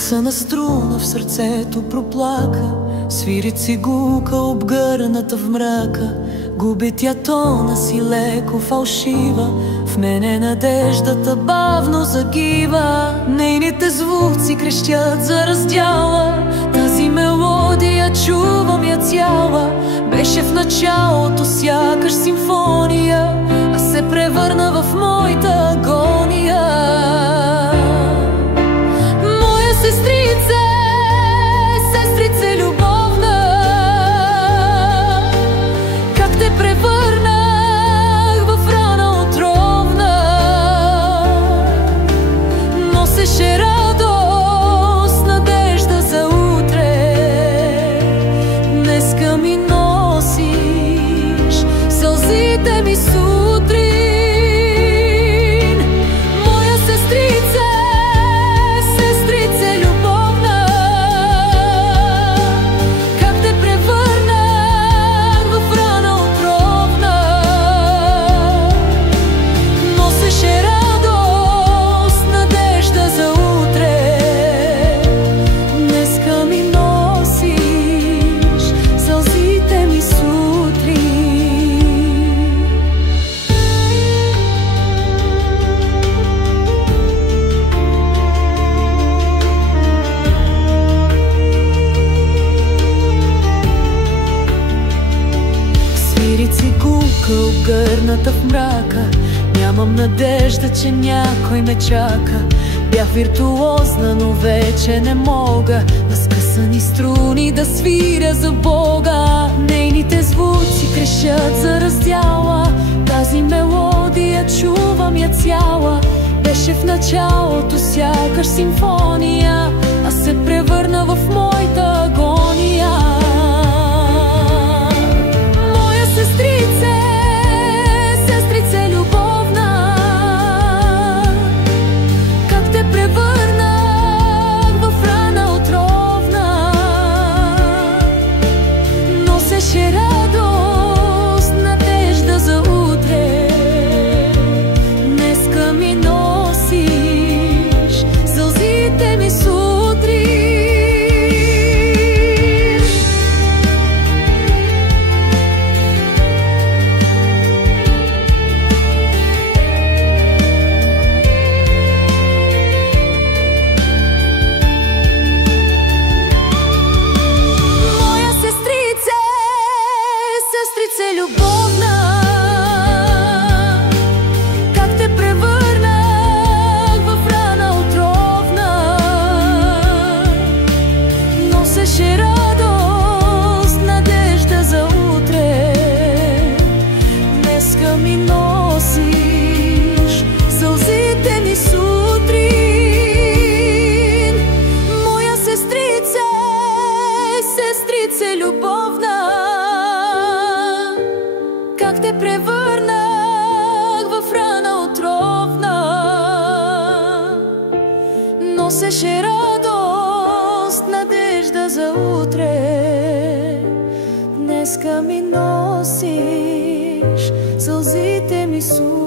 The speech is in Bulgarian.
Скъсана струна в сърцето проплака, свири цигулка обгърната в мрака. Губи тя тона си леко фалшива, в мене надеждата бавно загива. Нейните звуци крещят за раздяла, тази мелодия чувам я цяла. Беше в началото сякаш симфония, а се превърна в моята агония. Моя сестрице, сестрице любовна, как те превърнах в рана отровна. Носеше радост, надежда за утре, днеска ми носиш сълзите ми сутрин. Моя сестрице, сестрице любовна, как те превърнах в рана отровна. Носеше радост, надежда за утре, днеска ми носиш сълзите ми сутрин. Свири цигулка обгърната в мрака, нямам надежда, че някой ме чака. Бях виртуозна, но вече не мога на скъсани струни да свиря за Бога. Нейните звуци крещят за раздяла, тази мелодия чувам я цяла. Беше в началото сякаш симфония, а се превърна в моята агония. Моя сестрице, сестрице любовна, как те превърнах в рана отровна. Носеше радост, надежда за утре, днеска ми носиш сълзите ми сутрин. Моя сестрице, сестрице любовна, как те превърнах в рана отровна. Носеше радост, надежда за утре, днеска ми носиш сълзите ми сутрин. Моя сестрице, сестрице любовна, как те превърнах в рана отровна. Носеше радост, надежда за утре, днеска ми носиш сълзите ми сутрин.